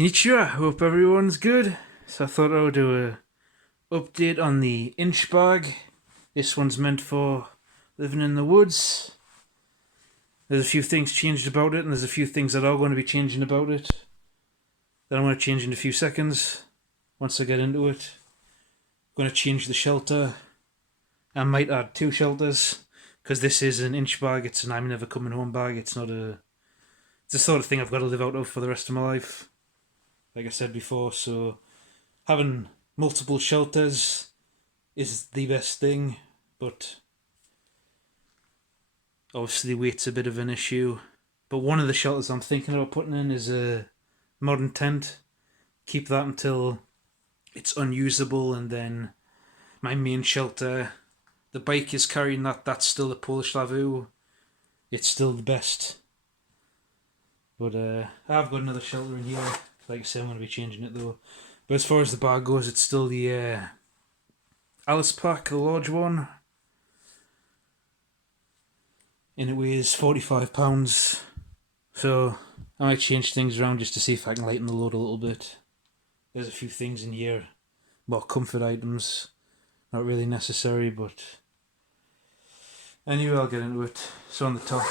Konnichiwa, hope everyone's good. So I thought I would do a update on the inch bag. This one's meant for living in the woods. There's a few things changed about it, and there's a few things that are going to be changing about it that I'm going to change in a few seconds once I get into it. I'm going to change the shelter. I might add 2 shelters because this is an inch bag. It's an I'm never coming home bag. It's the sort of thing I've got to live out of for the rest of my life, like I said before. So having multiple shelters is the best thing, but obviously weight's a bit of an issue. But one of the shelters I'm thinking about putting in is a modern tent. Keep that until it's unusable, and then my main shelter, the bike is carrying that's still a Polish Lavu. It's still the best. But I've got another shelter in here. Like I said, I'm going to be changing it though. But as far as the bag goes, it's still the Alice Pack, the large one. And it weighs 45 pounds. So I might change things around just to see if I can lighten the load a little bit. There's a few things in here, more comfort items. Not really necessary, but anyway, I'll get into it. So on the top,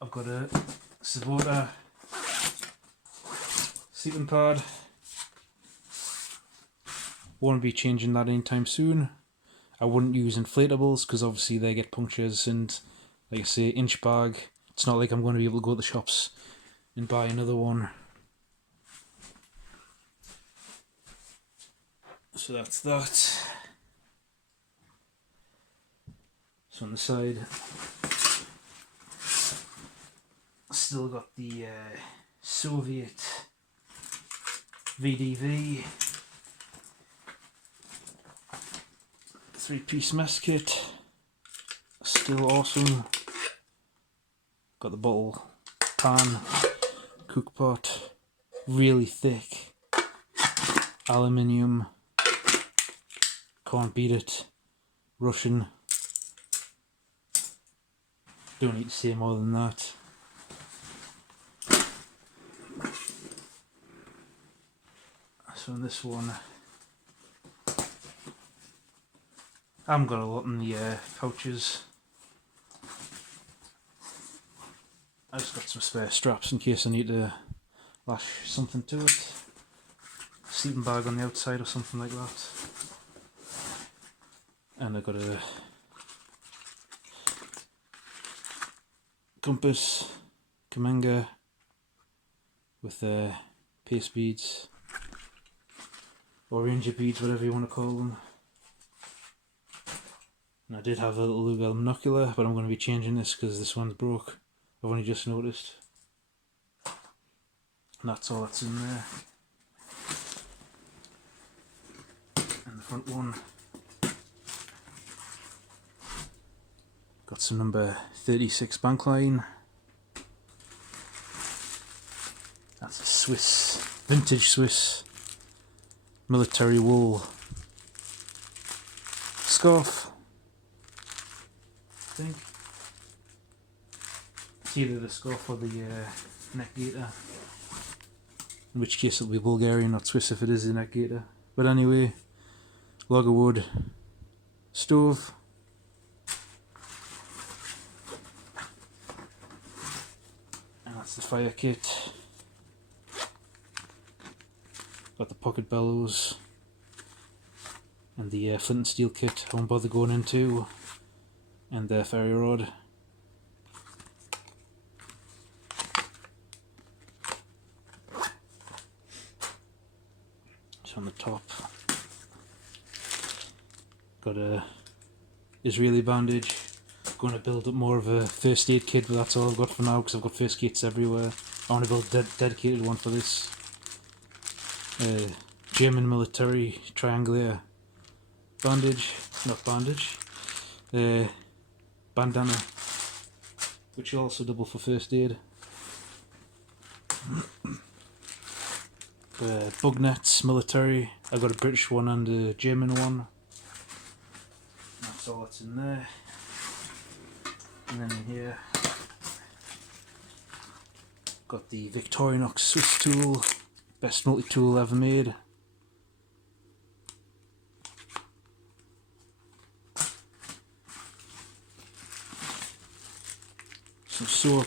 I've got a Sabota sleeping pad. Won't be changing that anytime soon. I wouldn't use inflatables because obviously they get punctures, and like I say, inch bag. It's not like I'm going to be able to go to the shops and buy another one. So that's that. So on the side, still got the Soviet VDV 3-piece mess kit, still awesome. Got the bottle pan, cook pot, really thick, aluminium, can't beat it, Russian. Don't need to say more than that. So in this one, I haven't got a lot in the pouches. I just got some spare straps in case I need to lash something to it. Sleeping bag on the outside or something like that. And I got a compass, Kamenga, with paste beads, or ranger beads, whatever you want to call them. And I did have a little Lugel monocular, but I'm going to be changing this because this one's broke. I've only just noticed. And that's all that's in there. And the front one, got some number 36 bank line. That's a Swiss, vintage Swiss military wool scarf, I think. It's either the scarf or the neck gaiter. In which case it'll be Bulgarian, not Swiss if it is the neck gaiter. But anyway, log of wood, stove. And that's the fire kit. Got the pocket bellows and the flint and steel kit I won't bother going into, and the ferry rod. So on the top, got a Israeli bandage. Going to build up more of a first aid kit, but that's all I've got for now because I've got first kits everywhere. I want to build a dedicated one for this. German military triangular bandage, not bandage, bandana, which will also double for first aid. Bug nets, military. I got a British one and a German one. That's all that's in there. And then in here, got the Victorinox Swiss tool, Best multi-tool ever made. Some soap.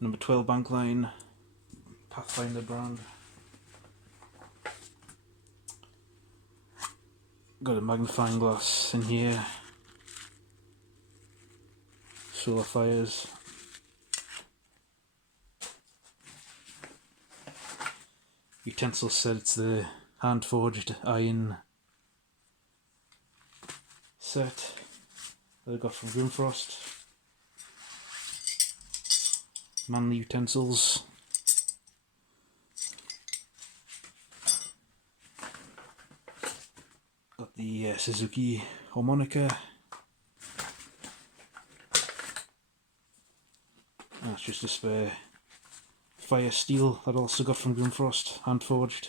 Number 12 bank line. Pathfinder brand. Got a magnifying glass in here. Solar fires. Utensil said it's the hand forged iron set that I got from Grimfrost. Manly utensils. Got the Suzuki harmonica. That's just a spare fire steel that I also got from Grimfrost, hand forged.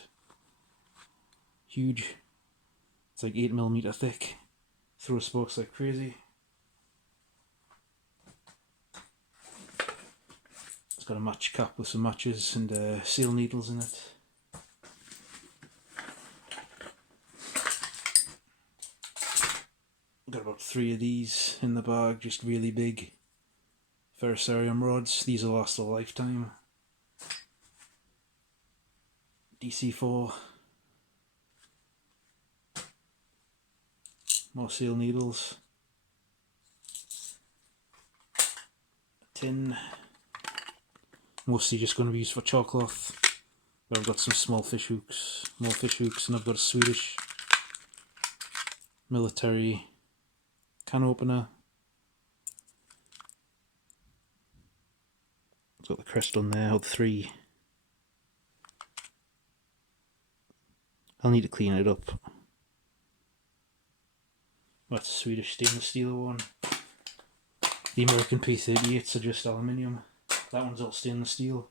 Huge. It's like 8mm thick. Throw sparks like crazy. It's got a match cap with some matches and seal needles in it. Got about 3 of these in the bag, just really big ferrocerium rods. These will last a lifetime. DC4. More seal needles. A tin. Mostly just going to be used for chalk cloth. But I've got some small fish hooks, more fish hooks, and I've got a Swedish military can opener. It's got the crest on there, or the 3. I'll need to clean it up. That's a Swedish stainless steel one. The American P38s are just aluminium. That one's all stainless steel.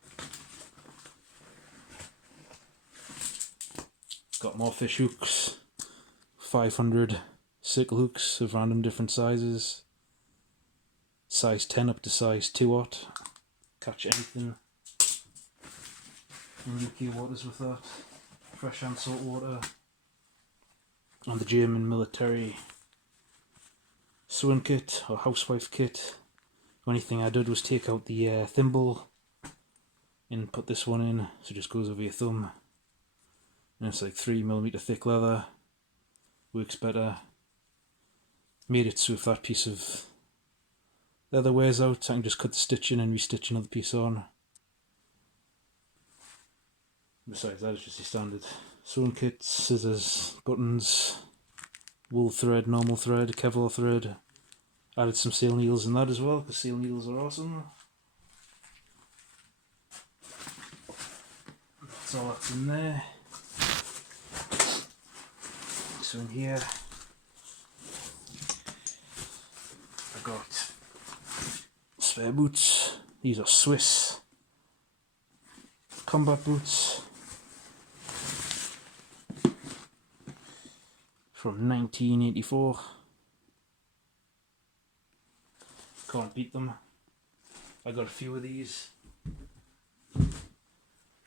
Got more fish hooks. 500 circle hooks of random different sizes. Size 10 up to size 2/0. Catch anything in nuclear waters with that. Fresh and salt water. And the German military sewing kit or housewife kit. The only thing I did was take out the thimble and put this one in, so it just goes over your thumb. And it's like 3mm thick leather. Works better. Made it so if that piece of leather wears out, I can just cut the stitch in and restitch another piece on. Besides that, it's just your standard sewing kit, scissors, buttons, wool thread, normal thread, Kevlar thread. Added some seal needles in that as well, because seal needles are awesome. That's all that's in there. So in here, I got spare boots. These are Swiss combat boots from 1984. Can't beat them. I got a few of these because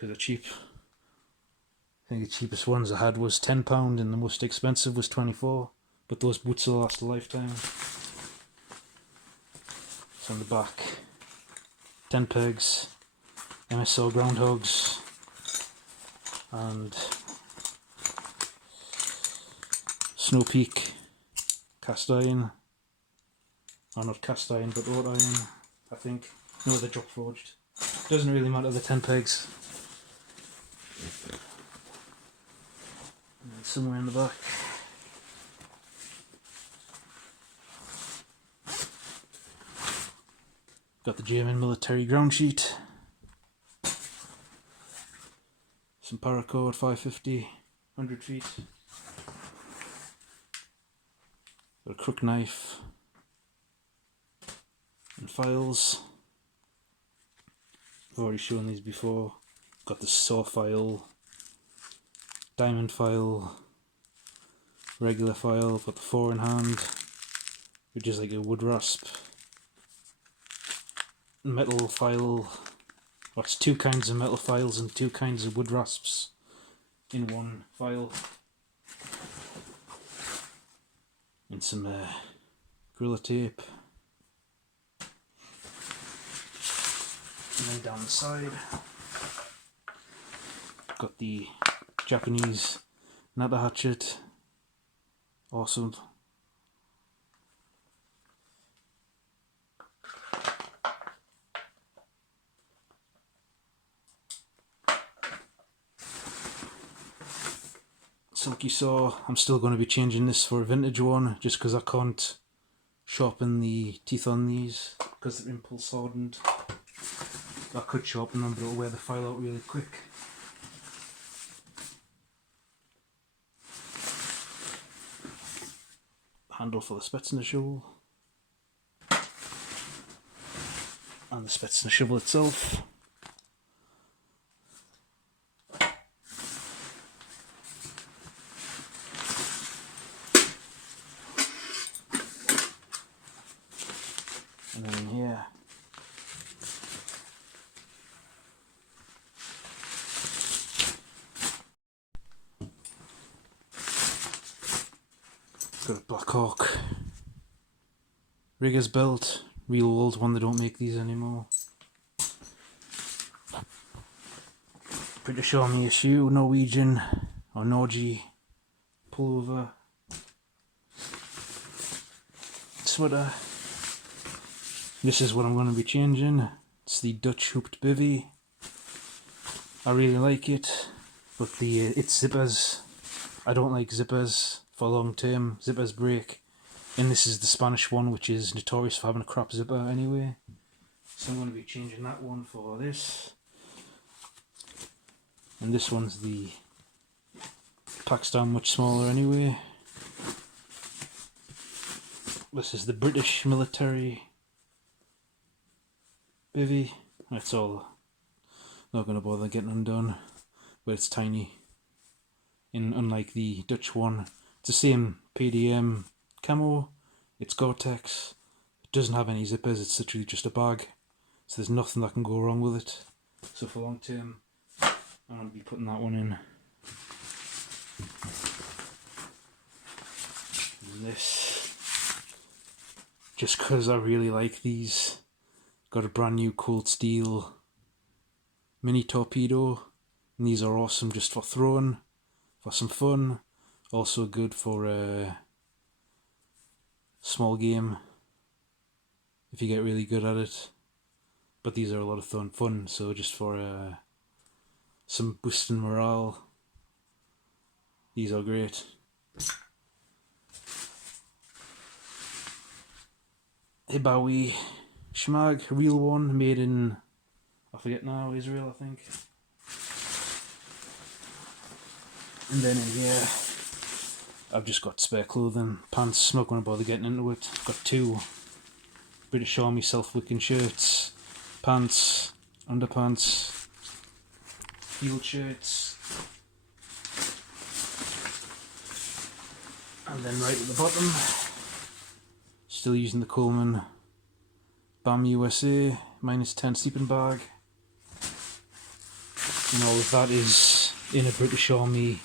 they're cheap. I think the cheapest ones I had was £10 and the most expensive was £24. But those boots will last a lifetime. So on the back, 10 pegs, MSO groundhogs, and Snow Peak cast iron. Or not cast iron, but wrought iron, I think. No, they're drop forged. Doesn't really matter, the 10 pegs. And somewhere in the back. Got the German military ground sheet. Some paracord 550, 100 feet. Got a crook knife. And files. I've already shown these before. Got the saw file, diamond file, regular file, got the 4 in hand, which is like a wood rasp. metal file. What's two kinds of metal files and two kinds of wood rasps in one file. And some Gorilla Tape. And then down the side, got the Japanese Natta hatchet. Awesome. Silky saw. I'm still going to be changing this for a vintage one just because I can't sharpen the teeth on these because they're impulse hardened. I could sharpen them, but it'll wear the file out really quick. Handle for the Spetsnaz shovel. And the Spetsnaz shovel itself. And then in here, got a Black Hawk rigger's belt, real old one, they don't make these anymore. British Army issue, Norwegian or Norgy pullover, sweater. This is what I'm going to be changing. It's the Dutch hooped Bivvy. I really like it, but its zippers, I don't like zippers for long term. Zippers break, and this is the Spanish one, which is notorious for having a crap zipper anyway. So I'm going to be changing that one for this. And this one's the packs down much smaller anyway. This is the British military Bivvy. That's all. Not going to bother getting undone, but it's tiny. And unlike the Dutch one, it's the same PDM camo. It's Gore-Tex. It doesn't have any zippers. It's literally just a bag. So there's nothing that can go wrong with it. So for long term, I'm going to be putting that one in. And this, just because I really like these. Got a brand new cold steel mini torpedo, and these are awesome just for throwing, for some fun. Also good for a small game if you get really good at it. But these are a lot of fun, so just for some boosting morale, these are great. Hibawi Shmag, a real one, made in, I forget now, Israel I think. And then in here, I've just got spare clothing, pants, not going to bother getting into it. I've got two British Army self-wicking shirts, pants, underpants, field shirts, and then right at the bottom, still using the Coleman BAM USA -10 sleeping bag, and all of that is in a British Army,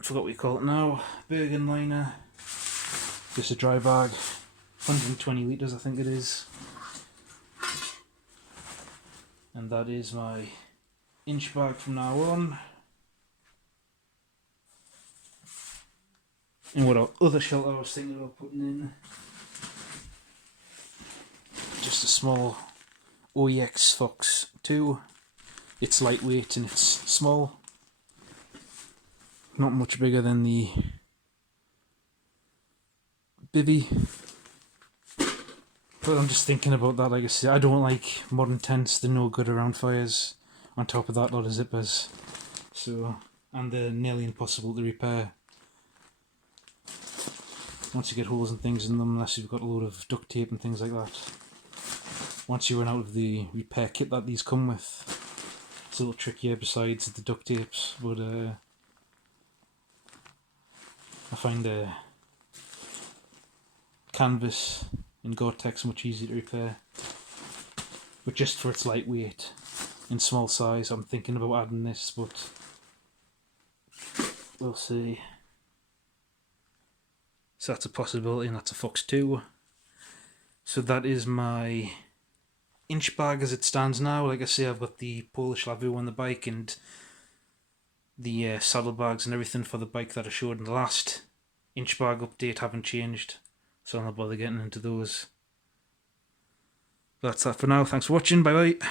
I forgot what you call it now, Bergen liner, just a dry bag, 120 litres I think it is. And that is my inch bag from now on. And what other shelter I was thinking about putting in, just a small OEX Fox 2. It's lightweight and it's small, not much bigger than the Bivvy. But I'm just thinking about that, like I said, I don't like modern tents, they're no good around fires. On top of that, a lot of zippers. So, and they're nearly impossible to repair once you get holes and things in them, unless you've got a load of duct tape and things like that. Once you run out of the repair kit that these come with, it's a little trickier besides the duct tapes, but I find canvas and Gore-Tex, much easier to repair. But just for its lightweight and small size, I'm thinking about adding this, but we'll see. So that's a possibility, and that's a Fox 2. So that is my inch bag as it stands now. Like I say, I've got the Polish Lavu on the bike and the saddlebags and everything for the bike that I showed in the last inch bag update haven't changed, so I'll not bother getting into those. That's that for now. Thanks for watching. Bye bye.